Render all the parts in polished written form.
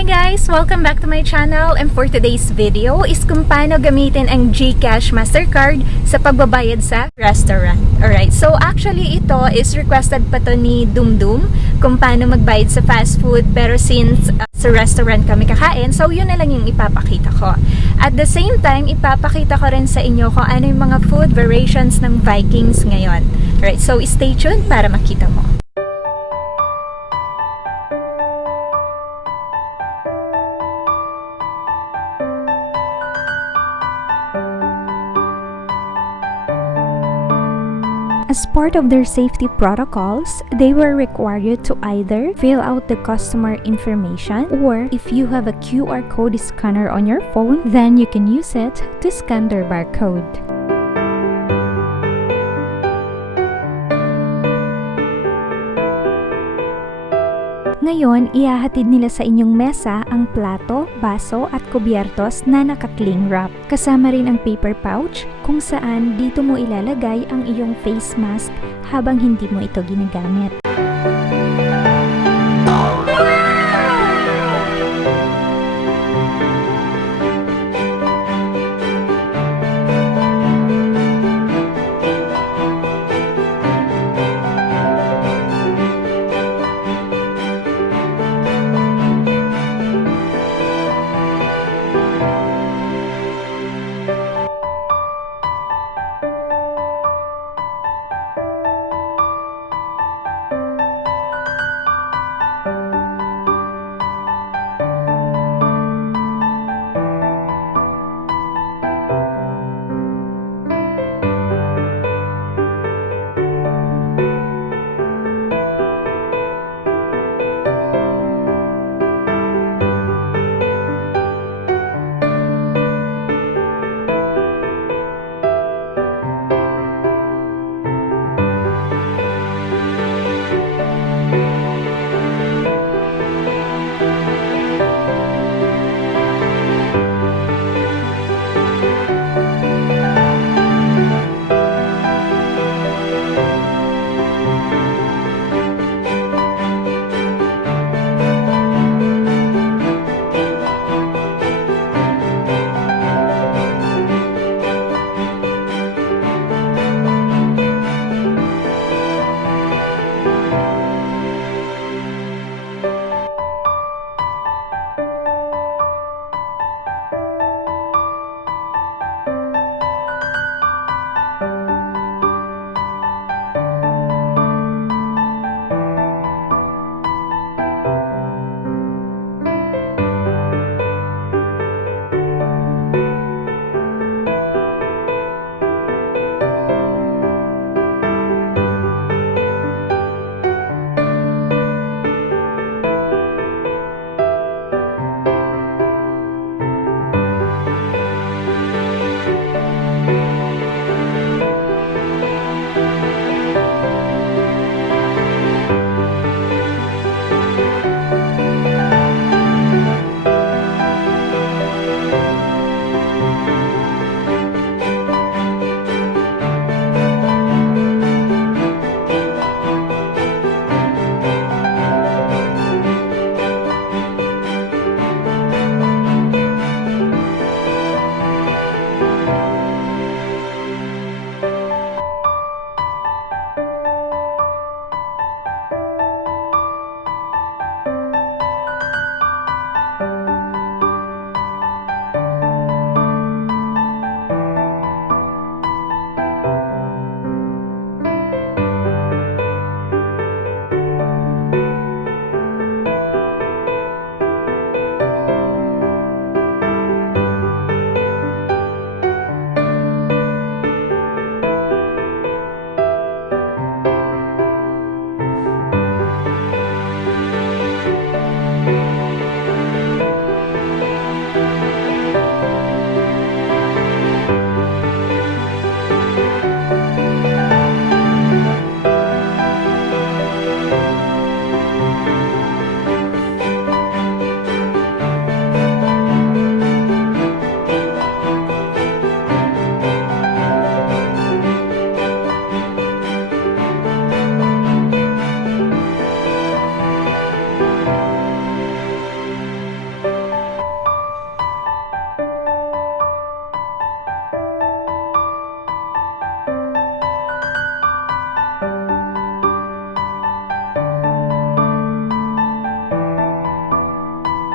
Hi guys! Welcome back to my channel, and for today's video is kung paano gamitin ang GCash MasterCard sa pagbabayad sa restaurant. Alright, so actually ito is requested pa to ni Dumdum kung paano magbayad sa fast food, pero since sa restaurant kami kakain, so yun na lang yung ipapakita ko. At the same time, ipapakita ko rin sa inyo kung ano yung mga food variations ng Vikings ngayon. Alright, so stay tuned para makita mo. As part of their safety protocols, they were required to either fill out the customer information, or if you have a QR code scanner on your phone, then you can use it to scan their barcode. Ngayon, ihahatid nila sa inyong mesa ang plato, baso at kubyertos na naka-cling wrap. Kasama rin ang paper pouch kung saan dito mo ilalagay ang iyong face mask habang hindi mo ito ginagamit.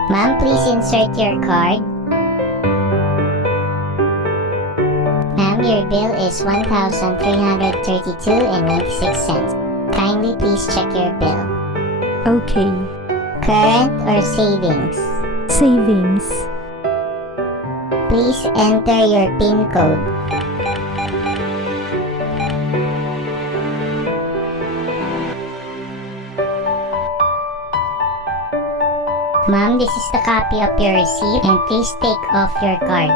Ma'am, please insert your card. Ma'am, your bill is $1,332.96. Kindly please check your bill. Okay. Current or savings? Savings. Please enter your PIN code. Ma'am, this is the copy of your receipt and please take off your card.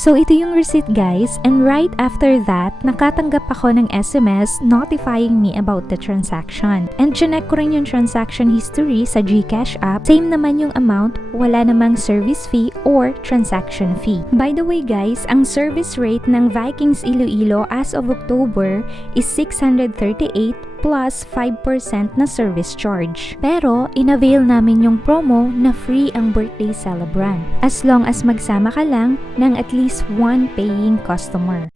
So ito yung receipt guys, and right after that, nakatanggap ako ng SMS notifying me about the transaction. And chinek ko rin yung transaction history sa GCash app. Same naman yung amount, wala namang service fee or transaction fee. By the way guys, ang service rate ng Vikings Iloilo as of October is 638 plus 5% na service charge. Pero, inavail namin yung promo na free ang birthday celebrant as long as magsama ka lang ng at least one paying customer.